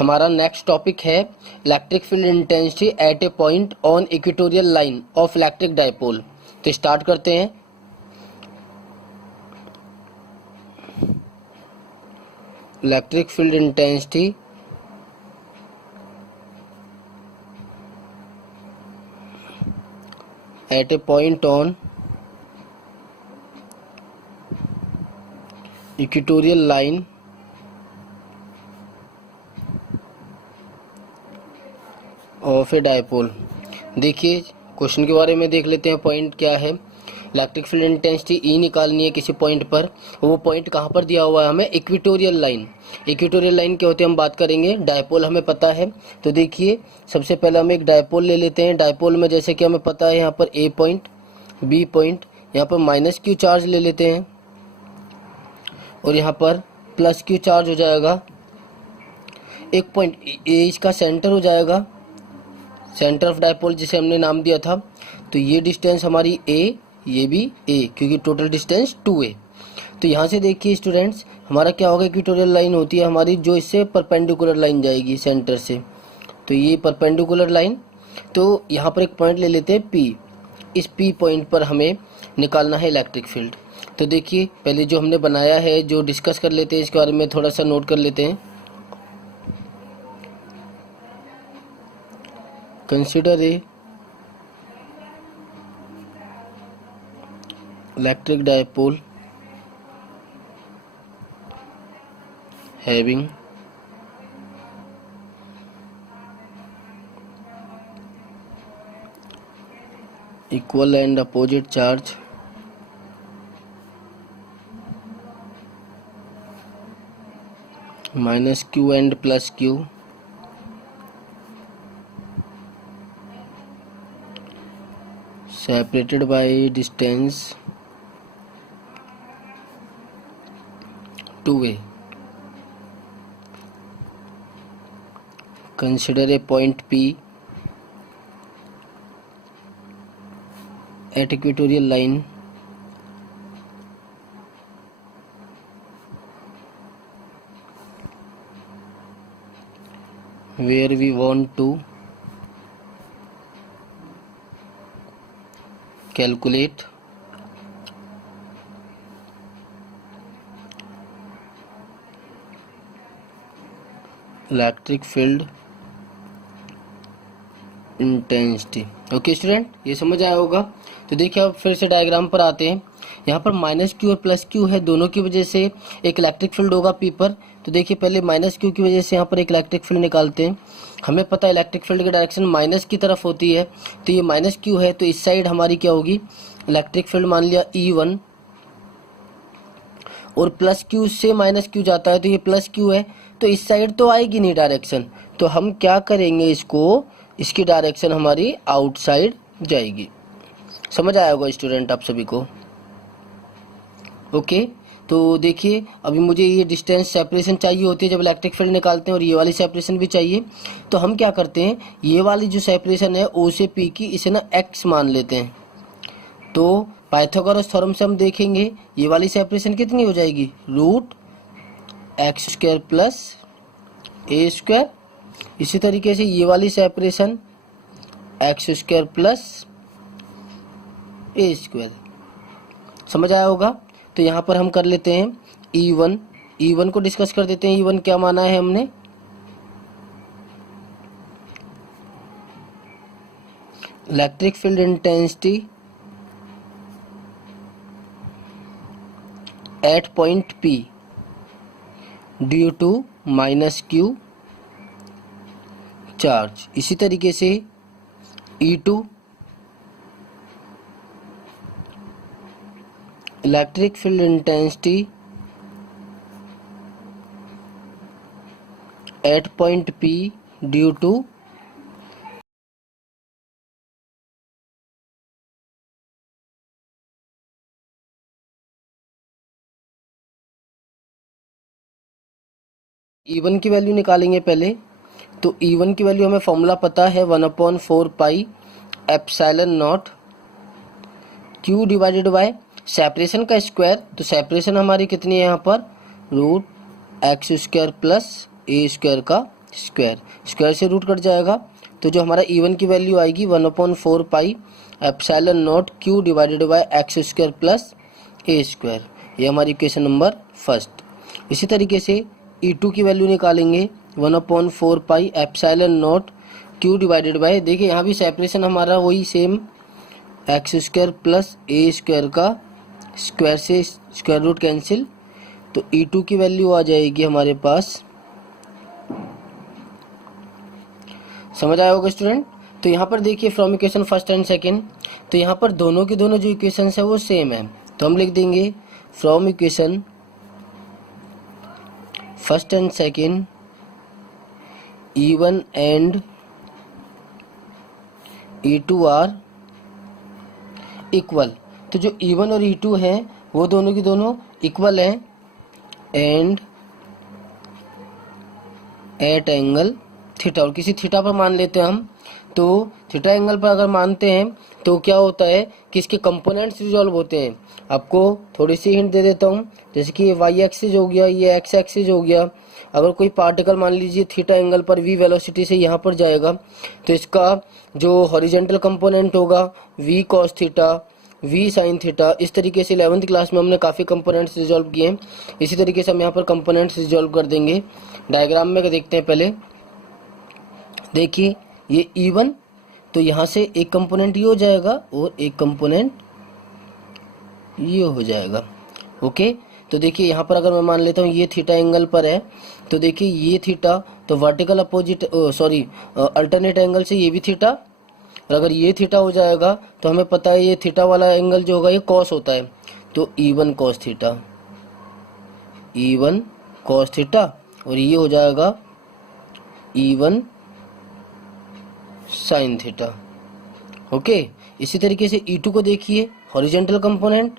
हमारा next topic है electric field intensity eight A point on equatorial line of electric dipole. तो start करते हैं। Electric field intensity eight A point on equatorial line of a dipole. देखिए question के बारे में देख लेते हैं। पॉइंट क्या है, इलेक्ट्रिक फील्ड इंटेंसिटी ई निकालनी है किसी पॉइंट पर। वो पॉइंट कहाँ पर दिया हुआ है हमें, इक्वेटोरियल लाइन। इक्वेटोरियल लाइन क्या होती है हम बात करेंगे। डाइपोल हमें पता है, तो देखिए सबसे पहले हम एक डाइपोल ले लेते हैं। डाइपोल में जैसे कि हमें पता है यहाँ पर ए पॉइंट, बी पॉइंट, यहाँ पर माइनस क्यू चार्ज ले लेते हैं और यहाँ पर प्लस क्यू चार्ज हो जाएगा। एक पॉइंट ए इसका सेंटर हो जाएगा, सेंटर ऑफ डाइपोल जिसे हमने नाम दिया था। तो ये डिस्टेंस हमारी ए, ये भी ए, क्योंकि टोटल डिस्टेंस 2a। तो यहाँ से देखिए स्टूडेंट्स हमारा क्या होगा, इक्वेटोरियल लाइन होती है हमारी जो इससे परपेंडिकुलर लाइन जाएगी सेंटर से। तो ये परपेंडिकुलर लाइन, तो यहाँ पर एक पॉइंट ले लेते हैं P। इस P पॉइंट पर हमें निकालना है इलेक्ट्रिक फील्ड। तो देखिए पहले जो हमने बनाया है जो डिस्कस कर लेते हैं, इसके बारे में थोड़ा सा नोट कर लेते हैं। Consider a electric dipole having equal and opposite charge minus q and plus q separated by distance 2a. Consider a point P at equatorial line where we want to calculate electric field intensity. Okay student, ये समझ आया होगा। तो देखिए अब फिर से diagram पर आते हैं। यहाँ पर माइनस क्यू और प्लस क्यू है, दोनों की वजह से एक इलेक्ट्रिक फील्ड होगा पी पर। तो देखिए पहले माइनस क्यू की वजह से यहाँ पर एक इलेक्ट्रिक फील्ड निकालते हैं। हमें पता है इलेक्ट्रिक फील्ड की डायरेक्शन माइनस की तरफ होती है, तो ये माइनस क्यू है, तो इस साइड हमारी क्या होगी इलेक्ट्रिक फील्ड, मान लिया E1। और प्लस क्यू से माइनस क्यू जाता है, तो ये प्लस क्यू है, तो इस साइड तो आएगी नहीं डायरेक्शन। तो हम क्या करेंगे, इसको, इसकी डायरेक्शन हमारी आउटसाइड जाएगी। समझ आया होगा स्टूडेंट आप सभी को। ओके, तो देखिए अभी मुझे ये डिस्टेंस सेपरेशन चाहिए होती है जब इलेक्ट्रिक फील्ड निकालते हैं, और ये वाली सेपरेशन भी चाहिए। तो हम क्या करते हैं, ये वाली जो सेपरेशन है O से P की, इसे ना x मान लेते हैं। तो पाइथागोरस थ्योरम से हम देखेंगे ये वाली सेपरेशन कितनी हो जाएगी, √x² प्लस a²। इसी तरीके से ये वाली सेपरेशन x² प्लस a²। समझ आया होगा। तो यहाँ पर हम कर लेते हैं E1 को डिस्कस कर देते हैं। E1 क्या माना है हमने, electric field intensity at point P due to minus Q charge. इसी तरीके से E2 electric field intensity at point P due to E1 की वैल्यू निकालेंगे पहले। तो E1 की वैल्यू हमें फॉर्मूला पता है 1/4 pi epsilon not Q divided by separation का स्क्वायर। तो सेपरेशन हमारी कितनी है यहाँ पर, √x² प्लस a² का स्क्वायर, स्क्वायर से रूट कट जाएगा तो जो हमारा E1 की वैल्यू आएगी 1/4 pi epsilon not Q divided by x square plus A square. ये हमारी इक्वेशन नंबर फर्स्ट। इसी तरीके से E2 की वैल्यू निकालेंगे 1/4 pi epsilon not Q divided by, देखिए यहाँ भी सेपरेशन हमारा वही सेम एक्स स्क्वायर प्लस ए स्क्वायर का स्क्वायर से स्क्वायर रूट कैंसिल, तो E2 की वैल्यू आ जाएगी हमारे पास, समझ आया होगा स्टूडेंट। तो यहाँ पर देखिए from equation first and second, तो यहाँ पर दोनों की दोनों जो इक्वेशंस है वो सेम है, तो हम लिख देंगे from equation first and second E1 and E2 are equal. तो जो E1 और E2 हैं वो दोनों की दोनों इक्वल हैं एंड एट एंगल थीटा, और किसी थीटा पर मान लेते हैं हम, तो थीटा एंगल पर अगर मानते हैं तो क्या होता है कि इसके कंपोनेंट्स रिजॉल्व होते हैं। आपको थोड़ी सी हिंट दे देता हूँ, जैसे कि ये वाई एक्सिस हो गया, ये एक्स एक्सिस हो गया। अगर कोई पार्टिकल मान लीजिए थीटा एंगल पर v वेलोसिटी से यहाँ पर जाएगा तो इसका जो हॉरिजेंटल कंपोनेंट होगा v cos theta, v sine theta. इस तरीके से 11th क्लास में हमने काफ़ी कंपोनेंट्स रिजॉल्व किए हैं, इसी तरीके से हम यहाँ पर कंपोनेंट्स रिजॉल्व कर देंगे। डायग्राम में देखते हैं पहले, देखिए ये E1, तो यहाँ से एक कंपोनेंट ये हो जाएगा और एक कंपोनेंट ये हो जाएगा। ओके, तो देखिए यहाँ पर अगर मैं मान लेता हूँ ये थीटा एंगल पर है, तो देखिए ये थीटा, तो वर्टिकल अपोजिट अल्टरनेट एंगल से ये भी थीटा, और अगर ये थीटा हो जाएगा तो हमें पता है ये थीटा वाला एंगल जो होगा ये कॉस होता है, तो E1 cos theta, E1 cos theta, और ये हो जाएगा E1 साइन थीटा। ओके, इसी तरीके से E2 को देखिए, हॉरिजेंटल कंपोनेंट,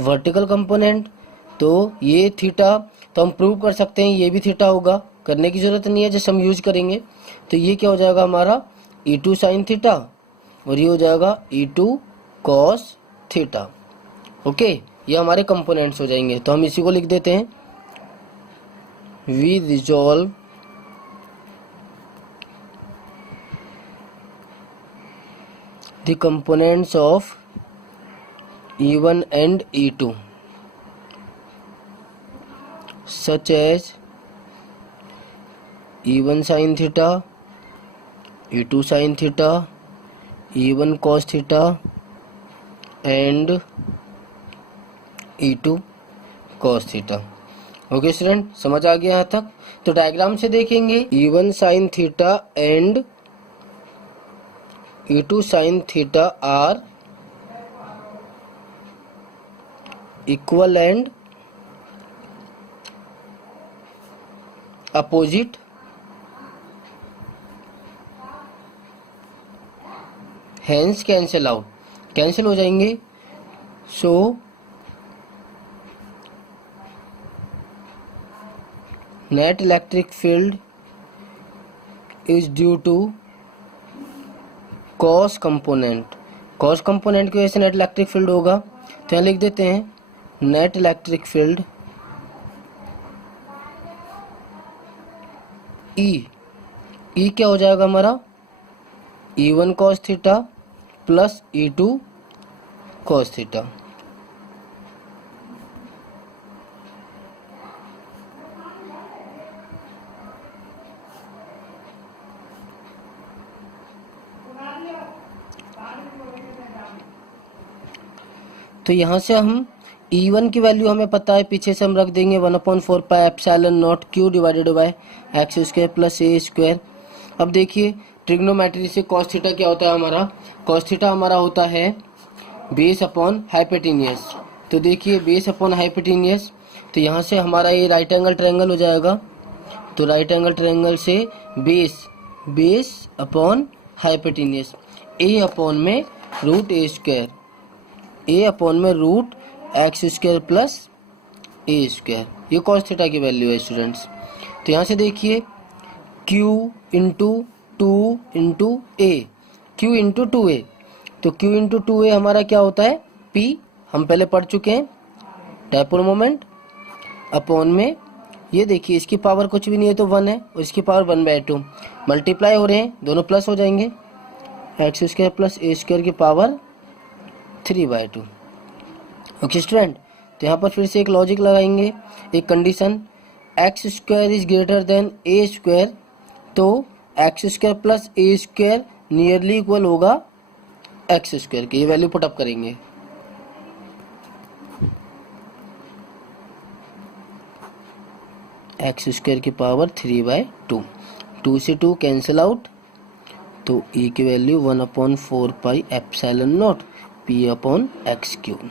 वर्टिकल कंपोनेंट, तो ये थीटा, तो हम प्रूव कर सकते हैं ये भी थीटा होगा, करने की ज़रूरत नहीं है, जैसे हम यूज करेंगे। तो ये क्या हो जाएगा हमारा E2 साइन थीटा, और ये हो जाएगा E2 कॉस थीटा। ओके, ये हमारे कंपोनेंट्स हो जाएंगे, तो हम इसी को लिख देते हैं, we resolve the components of E1 and E2 such as E1 sin theta, E2 sin theta, E1 cos theta and E2 cos theta। Okay student, समझ आ गया यहाँ तक। तो डायग्राम से देखेंगे E1 sin theta and E2 sin theta are equal and opposite, hence cancel out, cancel हो जाएंगे। सो net electric field is due to cos component, cos component की वजह से नेट इलेक्ट्रिक फील्ड होगा, तो यहाँ लिख देते हैं नेट इलेक्ट्रिक फील्ड ई क्या हो जाएगा हमारा E1 cos theta plus E2 cos theta. तो यहाँ से हम E1 की वैल्यू हमें पता है, पीछे से हम रख देंगे 1/4 pi epsilon not Q divided by x square plus A square. अब देखिए ट्रिग्नोमेट्री से कॉस थीटा क्या होता है हमारा, कॉस थीटा हमारा होता है बेस अपॉन हाइपोटेन्यूज। तो देखिए बेस अपॉन हाइपोटेन्यूज, तो यहाँ से हमारा ये राइट एंगल ट्रायंगल हो जाएगा, तो राइट एंगल ट्रायंगल से बेस अपॉन हाइपोटेन्यूज, ए अपॉन में रूट ए स्क्वायर, ए अपॉन में रूट एक्स स्क्वायर प्लस ए स्क्वायर। ये कॉस थीटा की वैल्यू है स्टूडेंट्स। तो यहाँ से देखिए Q इंटू 2 इंटू ए, Q इंटू 2a, तो Q इंटू 2a हमारा क्या होता है P, हम पहले पढ़ चुके हैं, डायपोल मोमेंट अपॉन में ये देखिए इसकी पावर कुछ भी नहीं है तो 1 है और इसकी पावर 1/2 मल्टीप्लाई हो रहे हैं, दोनों प्लस हो जाएंगे। एक्स स्क्वायर प्लस ए स्क्वायर की पावर 3/2। ओके स्टूडेंट, तो यहाँ पर फिर से एक लॉजिक लगाएंगे, एक condition, x square is greater than A square, तो एक्स स्क्वायर प्लस ए स्क्वायर नियरली इक्वल होगा एक्स स्क्वायर की। ये वैल्यू पुटअप करेंगे। एक्स स्क्वायर की पावर 3/2, 2 से 2 कैंसिल आउट, तो ई की value 1/4 pi epsilon not P upon x cube.